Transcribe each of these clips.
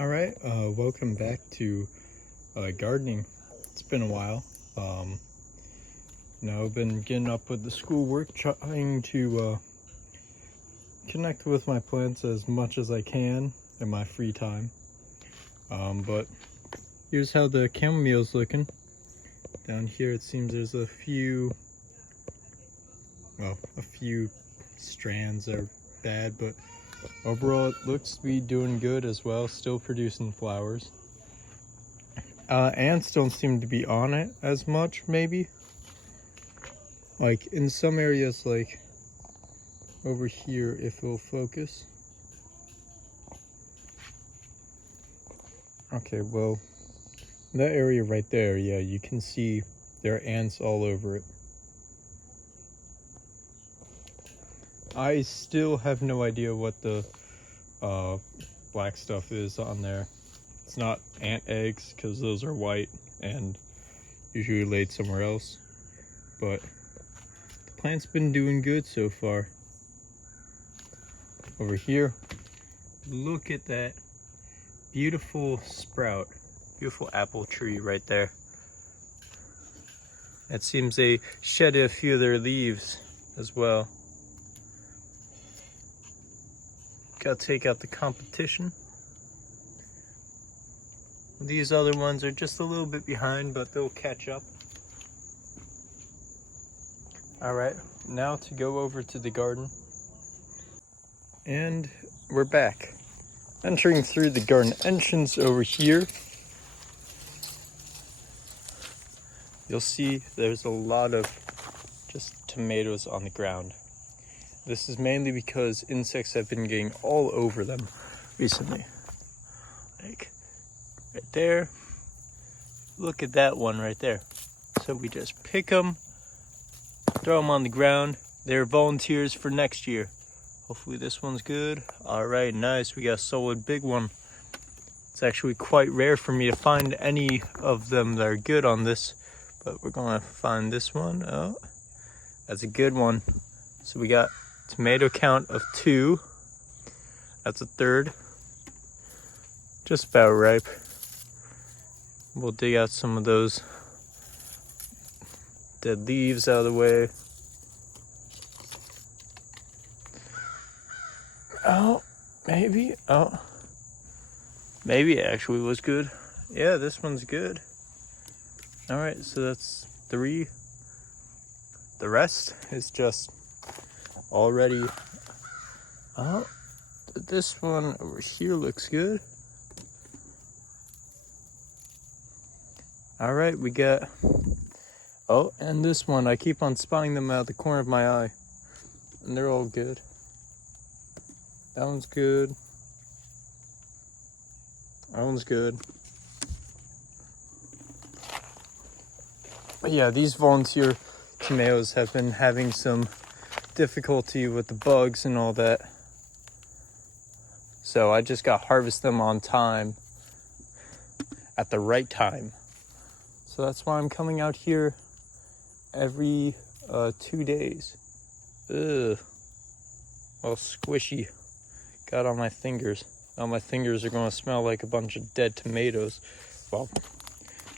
All right, welcome back to gardening. It's been a while. I've been getting up with the schoolwork, trying to connect with my plants as much as I can in my free time. But here's how the chamomile's looking. Down here it seems there's a few strands are bad, but overall it looks to be doing good as well, still producing flowers. Ants don't seem to be on it as much, maybe. Like in some areas, like over here, if it'll focus. Okay, well, that area right there, yeah, you can see there are ants all over it. I still have no idea what the black stuff is on there. It's not ant eggs, because those are white and usually laid somewhere else. But the plant's been doing good so far. Over here, look at that beautiful sprout. Beautiful apple tree right there. It seems they shed a few of their leaves as well. Gotta take out the competition. These other ones are just a little bit behind, but they'll catch up. All right, now to go over to the garden. And we're back. Entering through the garden entrance over here, you'll see there's a lot of just tomatoes on the ground. This is mainly because insects have been getting all over them recently. Like right there. Look at that one right there. So we just pick them, throw them on the ground. They're volunteers for next year. Hopefully this one's good. All right, nice. We got a solid big one. It's actually quite rare for me to find any of them that are good on this, but we're gonna find this one. Oh, that's a good one. So we got tomato count of 2. That's a third. Just about ripe. We'll dig out some of those dead leaves out of the way. Oh, maybe. Oh, maybe it actually was good. Yeah, this one's good. All right, so that's 3. The rest is just already. Oh, this one over here looks good. All right, we got. Oh, and this one, I keep on spotting them out of the corner of my eye, and they're all good. That one's good. That one's good. But yeah, these volunteer tomatoes have been having some difficulty with the bugs and all that. So I just got to harvest them on time, at the right time. So that's why I'm coming out here every 2 days. Ugh. All squishy. Got on my fingers. Now my fingers are going to smell like a bunch of dead tomatoes. Well,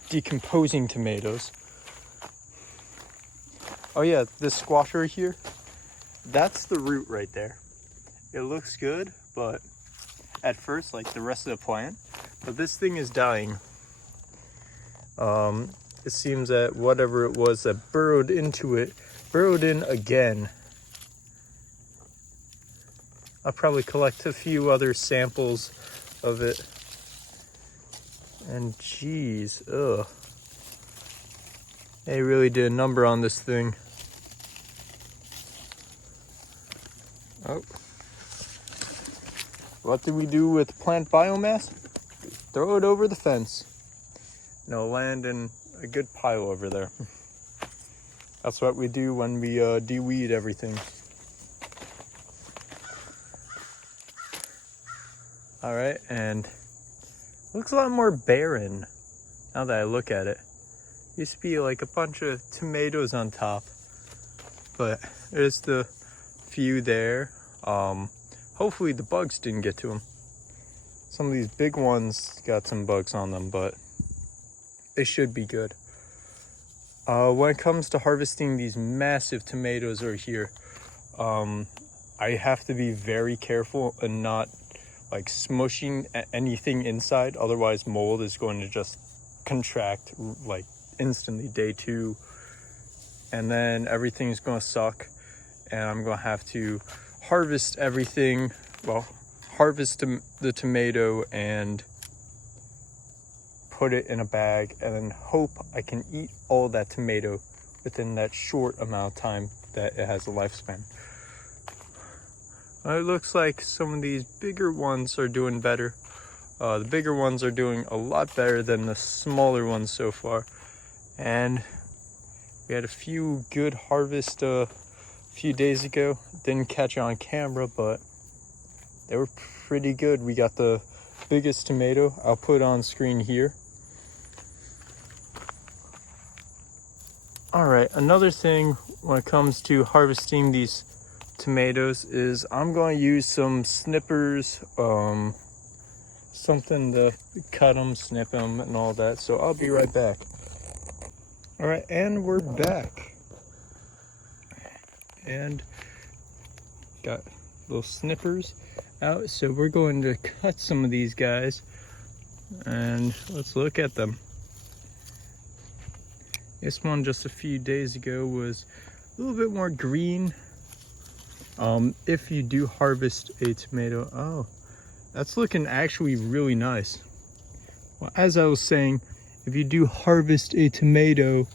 decomposing tomatoes. Oh yeah, this squasher here, that's the root right there. It looks good, but at first, like the rest of the plant, but this thing is dying. It seems that whatever it was that burrowed into it, burrowed in again. I'll probably collect a few other samples of it. And geez, ugh. They really did a number on this thing. Oh. What do we do with plant biomass? Throw it over the fence. And it'll land in a good pile over there. That's what we do when we de-weed everything. All right, and looks a lot more barren now that I look at it. Used to be like a bunch of tomatoes on top, but there's the few there. Hopefully the bugs didn't get to them. Some of these big ones got some bugs on them, but they should be good. When it comes to harvesting these massive tomatoes over here, I have to be very careful and not like smushing anything inside. Otherwise mold is going to just contract like instantly day 2, and then everything's going to suck, and I'm going to have to harvest everything. Well, harvest the tomato and put it in a bag, and then hope I can eat all that tomato within that short amount of time that it has a lifespan. It looks like some of these bigger ones are doing better. The bigger ones are doing a lot better than the smaller ones so far. And we had a few good harvests a few days ago. Didn't catch it on camera, but they were pretty good. We got the biggest tomato. I'll put on screen here. All right, another thing when it comes to harvesting these tomatoes is I'm going to use some snippers, something to cut them, snip them, and all that. So I'll be right back. All right, and we're back. And got little snippers out. So we're going to cut some of these guys, and let's look at them. This one just a few days ago was a little bit more green. If you do harvest a tomato, oh, that's looking actually really nice. Well, as I was saying, if you do harvest a tomato,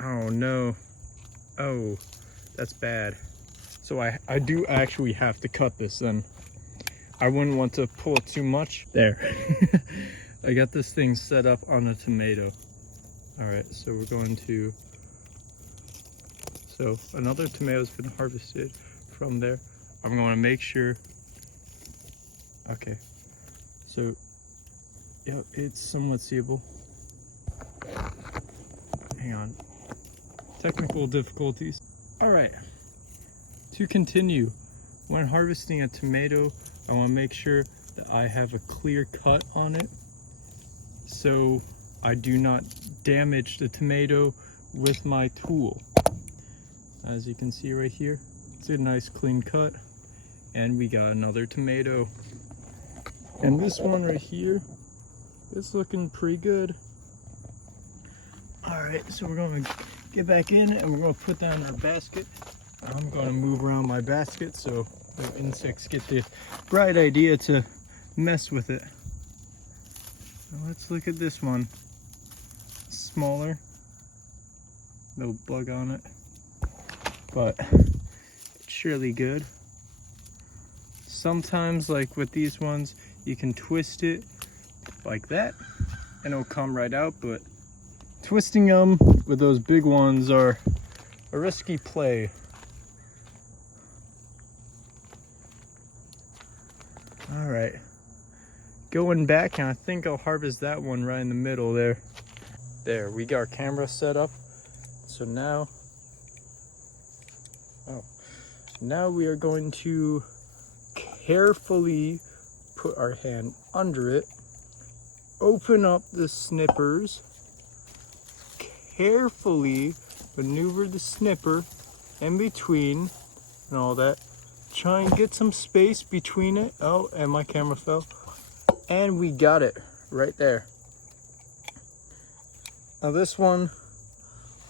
oh no, oh, that's bad. So I do actually have to cut this then. I wouldn't want to pull it too much. There. I got this thing set up on a tomato. All right, so we're going to, so another tomato's been harvested from there. I'm going to make sure, okay, so yeah, it's somewhat seeable. Hang on, technical difficulties. All right, to continue, when harvesting a tomato, I want to make sure that I have a clear cut on it, so I do not damage the tomato with my tool. As you can see right here, it's a nice clean cut, and we got another tomato. And this one right here, it's looking pretty good. All right, so we're gonna get back in and we're gonna put that in our basket. I'm gonna move around my basket so the insects get the bright idea to mess with it. So let's look at this one. Smaller, no bug on it, but it's surely good. Sometimes, like with these ones, you can twist it like that and it'll come right out, but twisting them with those big ones are a risky play. All right, going back, and I think I'll harvest that one right in the middle there. There, we got our camera set up. So now, now we are going to carefully put our hand under it, open up the snippers, carefully maneuver the snipper in between and all that. Try and get some space between it. Oh, and my camera fell. And we got it right there. Now this one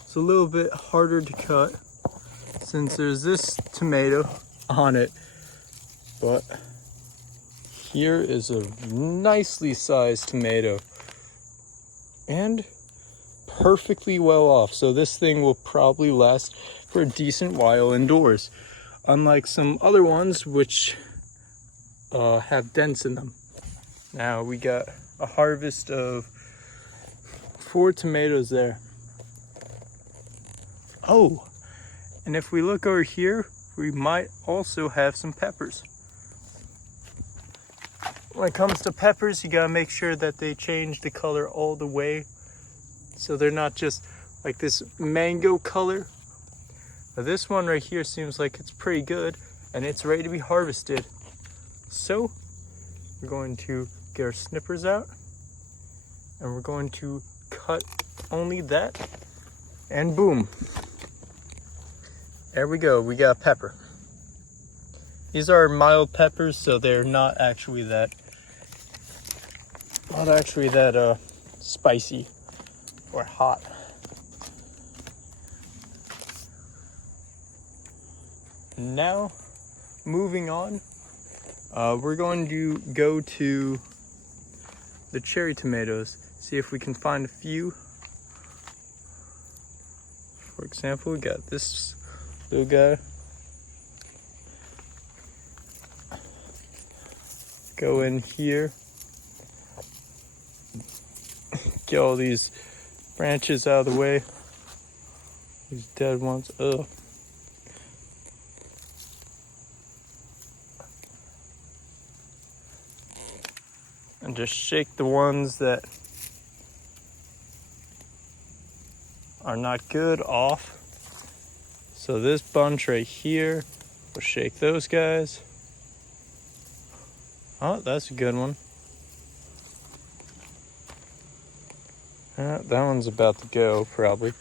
is a little bit harder to cut since there's this tomato on it, but here is a nicely sized tomato and perfectly well off. So this thing will probably last for a decent while indoors, unlike some other ones which have dents in them. Now we got a harvest of 4 tomatoes there. Oh, and if we look over here, we might also have some peppers. When it comes to peppers, you gotta make sure that they change the color all the way, so they're not just like this mango color. Now this one right here seems like it's pretty good and it's ready to be harvested. So we're going to get our snippers out and we're going to cut only that, and boom. There we go, we got pepper. These are mild peppers, so they're not actually that spicy or hot. Now, moving on, we're going to go to the cherry tomatoes, see if we can find a few. For example, we got this little guy. Go in here, get all these branches out of the way, these dead ones. Ugh. And just shake the ones that are not good off. So this bunch right here, we'll shake those guys. Oh, that's a good one. That one's about to go, probably.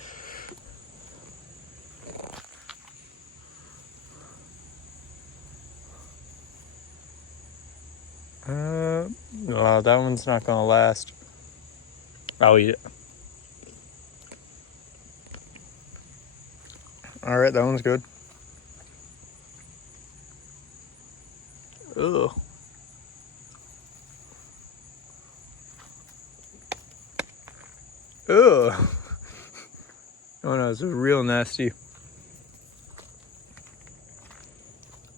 No, that one's not gonna last. I'll eat it. All right, that one's good. Ugh. Ugh. Oh no, it's real nasty.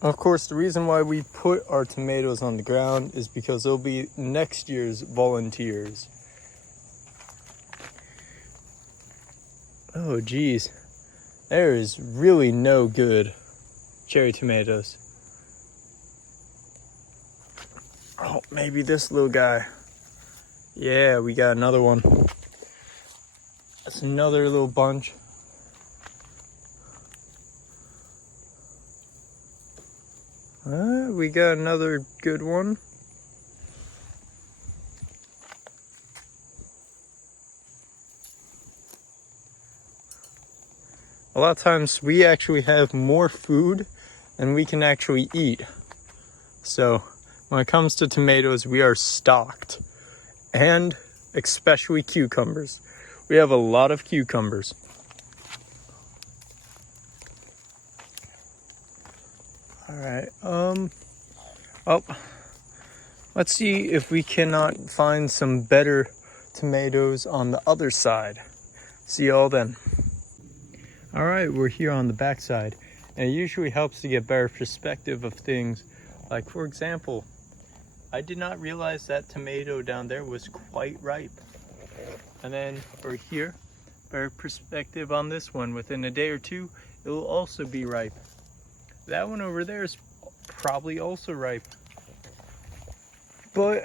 Of course, the reason why we put our tomatoes on the ground is because they'll be next year's volunteers. Oh geez, there is really no good cherry tomatoes. Oh, maybe this little guy. Yeah, we got another one. That's another little bunch. We got another good one. A lot of times we actually have more food than we can actually eat. So when it comes to tomatoes, we are stocked. And especially cucumbers. We have a lot of cucumbers. All right, oh, let's see if we cannot find some better tomatoes on the other side. See y'all then. All right, we're here on the back side, and it usually helps to get better perspective of things. Like, for example, I did not realize that tomato down there was quite ripe. And then over here, better perspective on this one. Within a day or two, it will also be ripe. That one over there is probably also ripe. But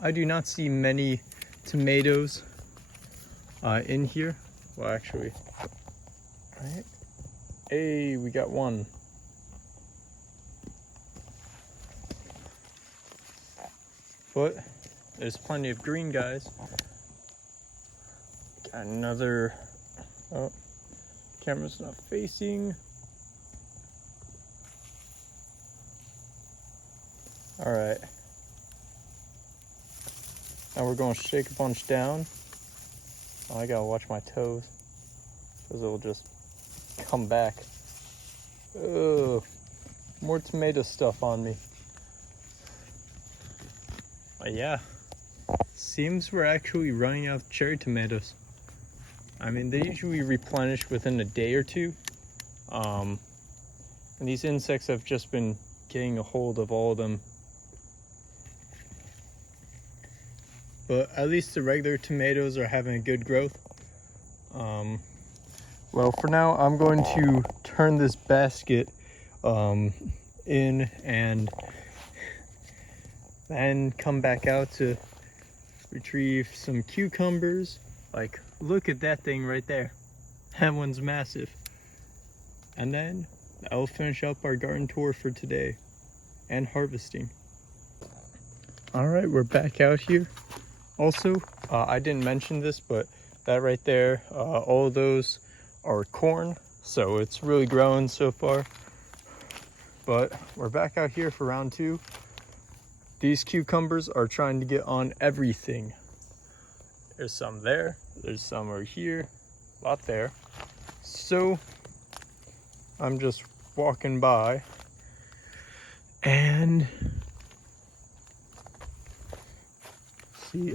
I do not see many tomatoes in here. Well, actually, right? Hey, we got one. But there's plenty of green guys. Got another. Oh, camera's not facing. All right. Now we're going to shake a bunch down. Oh, I gotta watch my toes, because it'll just come back. Ugh, more tomato stuff on me. But yeah, seems we're actually running out of cherry tomatoes. I mean, they usually replenish within a day or two. And these insects have just been getting a hold of all of them. But at least the regular tomatoes are having a good growth. Well, for now, I'm going to turn this basket in and then come back out to retrieve some cucumbers. Like, look at that thing right there. That one's massive. And then I'll finish up our garden tour for today and harvesting. All right, we're back out here. Also, I didn't mention this, but that right there, all of those are corn, so it's really growing so far. But we're back out here for round 2. These cucumbers are trying to get on everything. There's some there, there's some over here, a lot there. So I'm just walking by and see,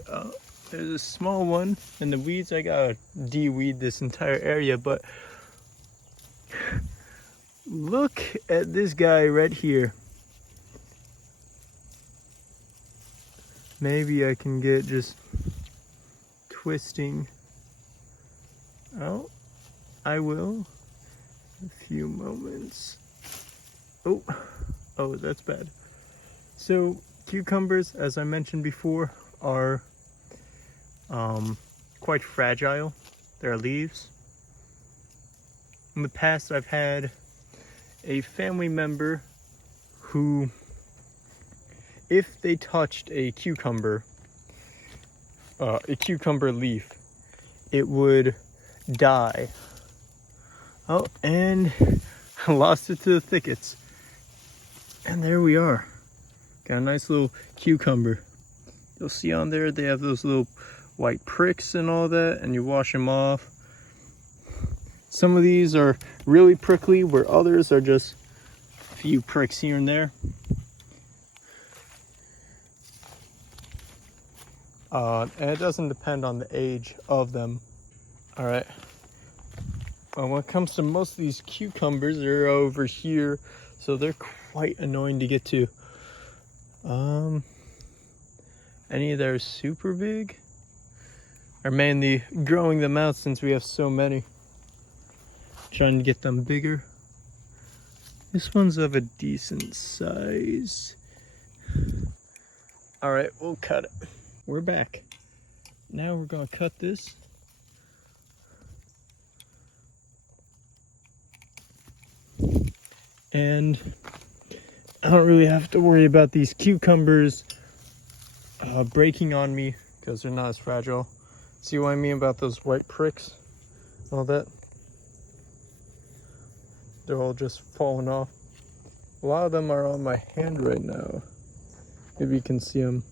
there's a small one in the weeds. I gotta de-weed this entire area, but look at this guy right here. Maybe I can get just twisting. Oh, I will. A few moments. Oh, that's bad. So cucumbers, as I mentioned before, are quite fragile. Their leaves. In the past, I've had a family member who, if they touched a cucumber leaf, it would die. Oh, and I lost it to the thickets. And there we are. Got a nice little cucumber. You'll see on there they have those little white pricks and all that, and you wash them off. Some of these are really prickly, where others are just a few pricks here and there. And it doesn't depend on the age of them. All right. Well, when it comes to most of these cucumbers, they're over here, so they're quite annoying to get to. Any that are super big are mainly growing them out since we have so many. Trying to get them bigger. This one's of a decent size. All right, we'll cut it. We're back. Now we're gonna cut this. And I don't really have to worry about these cucumbers breaking on me because they're not as fragile. See what I mean about those white pricks? All that. They're all just falling off. A lot of them are on my hand right now. Maybe you can see them.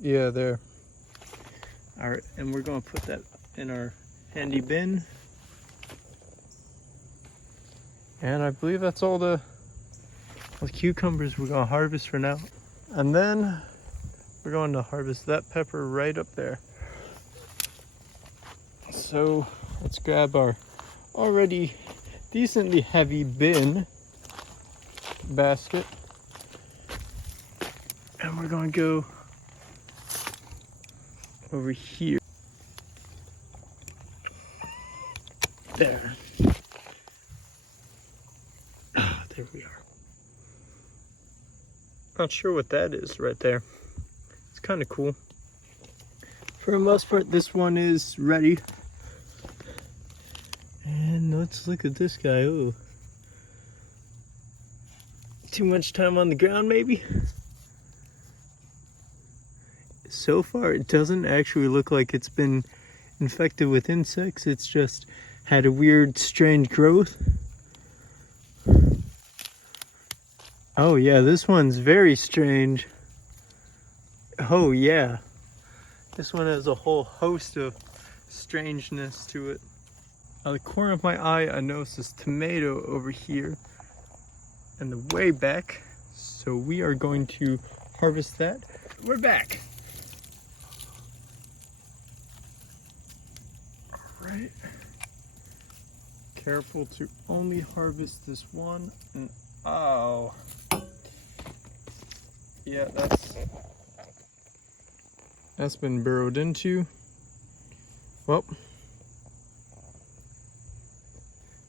Yeah, there. All right, and we're gonna put that in our handy bin. And I believe that's all the cucumbers we're gonna harvest for now. And then we're going to harvest that pepper right up there. So let's grab our already decently heavy bin basket. And we're gonna go over here. There. There we are. Not sure what that is right there. It's kind of cool. For the most part, this one is ready. And let's look at this guy. Ooh. Too much time on the ground, maybe? So far, it doesn't actually look like it's been infected with insects. It's just had a weird, strange growth. Oh yeah, this one's very strange. Oh yeah. This one has a whole host of strangeness to it. Out of the corner of my eye, I noticed this tomato over here in the way back. So we are going to harvest that. We're back. All right. Careful to only harvest this one. And oh. Yeah, that's been burrowed into. Well,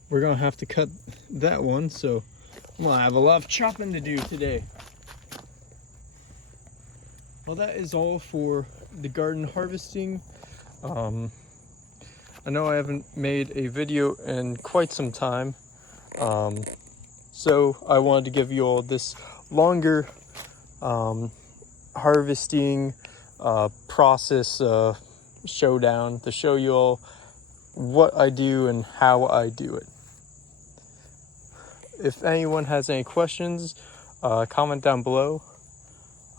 we're gonna have to cut that one, so I'm gonna have a lot of chopping to do today. Well, that is all for the garden harvesting. I know I haven't made a video in quite some time, so I wanted to give you all this longer harvesting process showdown to show you all what I do and how I do it. If anyone has any questions, comment down below.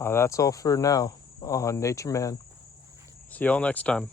That's all for now on Nature Man. See y'all next time.